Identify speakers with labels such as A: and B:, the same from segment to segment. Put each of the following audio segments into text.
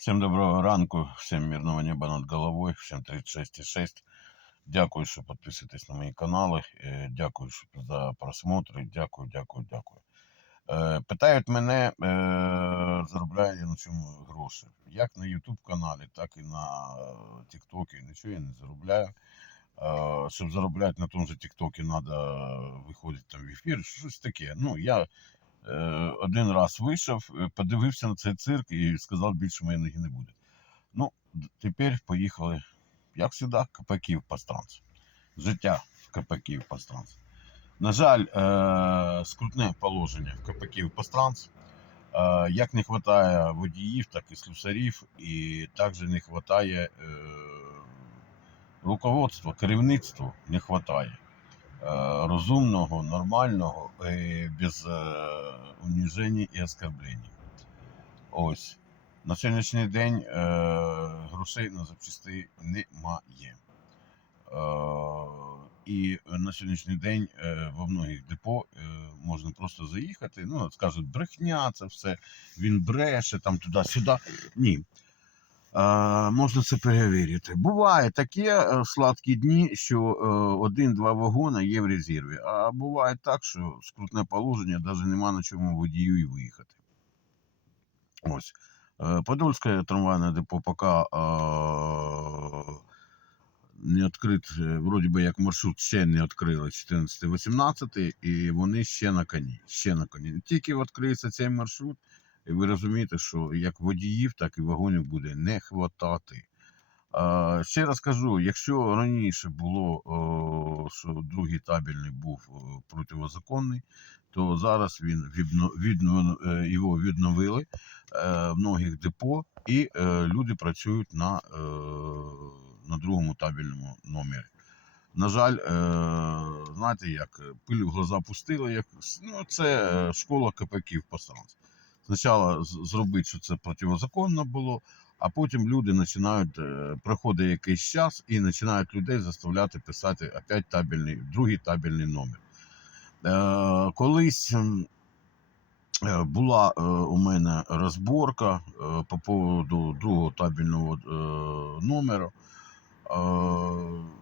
A: Всім доброго ранку, всім мирного неба над головою, всім 36,6. Дякую, що підписуєтесь на мої канали. е, Дякую за просмотри. Дякую, дякую, дякую. Е, Питають мене, е, заробляю я на чому гроші. Як на YouTube каналі, так і на TikTok. Нічого я не заробляю. Щоб заробляти на тому же TikTok, треба виходити там в ефір, щось таке. Ну, я один раз вийшов, е, подивився на цей цирк і сказав, більше моєї не буде. Ну, тепер поїхали, як завжди, КПКів постранц. Життя КПКів постранц. На жаль, е, скрутне положення в КПКів постранц. Е, як не вистачає водіїв, так і слюсарів, і також не вистачає е, руководства, керівництва не вистачає. Е, розумного, нормального, без е, уніжень і оскорблень. Ось. На сьогоднішній день е, грошей на запчасти немає. І на сьогоднішній день во многих депо можна просто заїхати. Ну, скажуть, брехня, це все, він бреше там туди-сюди. Ні. Можна це перевірити. Буває такі е, сладкі дні, що е, один-два вагони є в резерві. А буває так, що скрутне положення, навіть нема на чому водію і виїхати. Ось. Е, Подольське трамвайне депо поки не відкрит, вроді би як маршрут ще не відкрили 14-18, і вони ще на коні. Ще на коні. Тільки відкриється цей маршрут, ви розумієте, що як водіїв, так і вагонів буде не хватати. Ще раз кажу, якщо раніше було, що другий табельний був противозаконний, то зараз він відно, відно, е, його відновили е, в многих депо, і е, люди працюють на, на другому табельному номері. На жаль, знаєте, як пиль в глаза пустили, як ну, це школа КПКів постранц. Спочатку зробити, що це противозаконно було, а потім люди починають, е, проходить якийсь час і починають людей заставляти писати опять табельний, другий табельний номер. Е, колись е, була е, у мене розборка по поводу другого табельного номеру.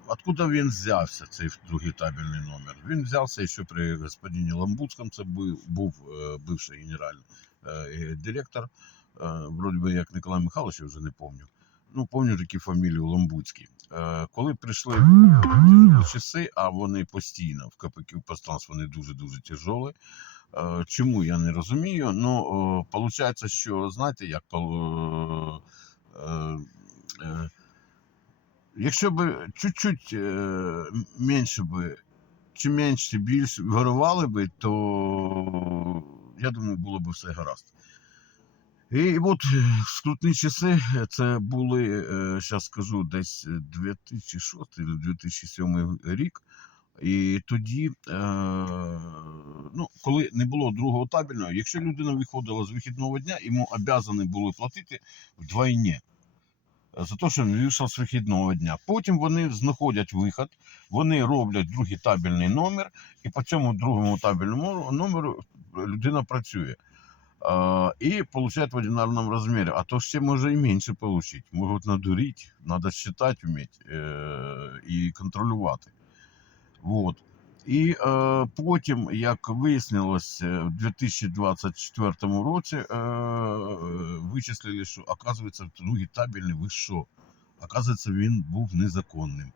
A: Откуда він взявся, цей другий табельний номер? Він взявся ще при господині Ламбуцькому, це був, був е, бивший генеральний е, директор, е, вроді би як Николай Михайлович, я вже не пам'ятаю. Ну, пам'ятаю такі фамілію Ламбуцький. Е, Коли прийшли часи, а вони постійно в КПК пространстві вони дуже-дуже тяжелі. Чому я не розумію? Ну, виходить, що знаєте, як якщо б чуть-чуть е, менше би, чи менше, чи більше вирували би, то я думаю, було б все гаразд. І от е, скрутні часи це були, зараз скажу, десь 2006 або 2007 рік. І тоді, е, ну, коли не було другого табельного, якщо людина виходила з вихідного дня, йому обязані були платити вдвойне за те, що він вийшов з вихідного дня. Потім вони знаходять вихід, вони роблять другий табельний номер, і по цьому другому табельному номеру людина працює. Е, і получает в одинарном размере. А то ще може і менше получить. Можуть надурити, треба считати вміти е, і контролювати. Вот. І е, потім, як вияснилось, е, в 2024 році е, вичислили, що оказується, другий табельний ви що? Оказується, він був незаконним.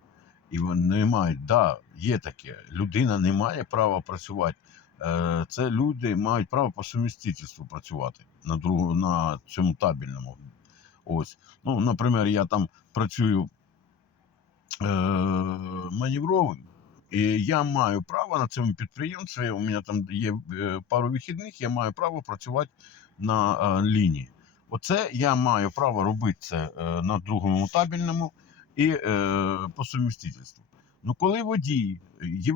A: І вони мають, да, є таке. Людина не має права працювати. Е, Це люди мають право по сумістительству працювати на другу, на цьому табельному. Ось. Ну, наприклад, я там працюю е, маневровим. І я маю право на цьому підприємстві. У мене там є е, пару вихідних, я маю право працювати на е, лінії. Оце я маю право робити це е, на другому табельному і по сумістительству. Ну, коли водій є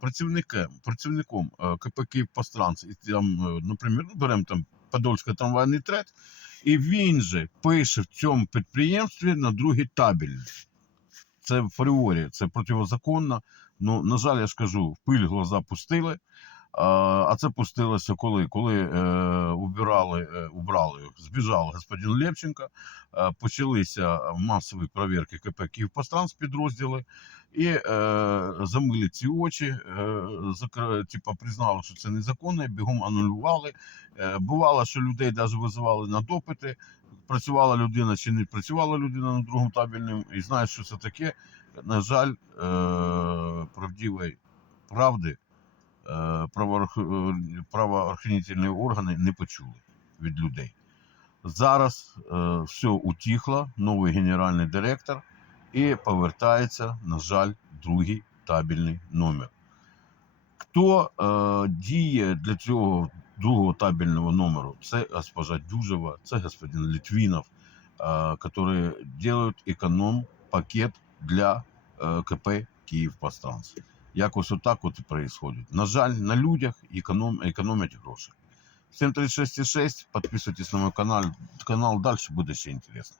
A: працівником, працівником КП «Київпостранц», і там, наприклад, ну, беремо там Подольський трамвайний трет, і він же пише в цьому підприємстві на другий табельний. Це в апріорі, це противозаконно. Ну, на жаль, я ж кажу, в пиль глаза пустили. А, це пустилося коли? Коли е, убирали, е, убрали, збіжав господин Левченко, е, почалися масові перевірки КП «Київпостранс» підрозділи, і е, замили ці очі, е, закр... признали, що це незаконно, бігом анулювали. Е, бувало, що людей навіть визивали на допити, працювала людина чи не працювала людина на другому табельному, і знаєш, що це таке. На жаль, е, правдивої правди е, е, правоохоронні органи не почули від людей. Зараз все утихло, новий генеральний директор, і повертається, на жаль, другий табельний номер. Хто е, діє для цього другого табельного номеру? Це госпожа Дюжева, це господин Литвинов, е, які роблять економ-пакет для е, КП «Київпостранс». Якось отак от і відбувається. На жаль, на людях економ, економлять гроші. 736,6, підписуйтесь на мой канал, канал, далі буде ще інтересно.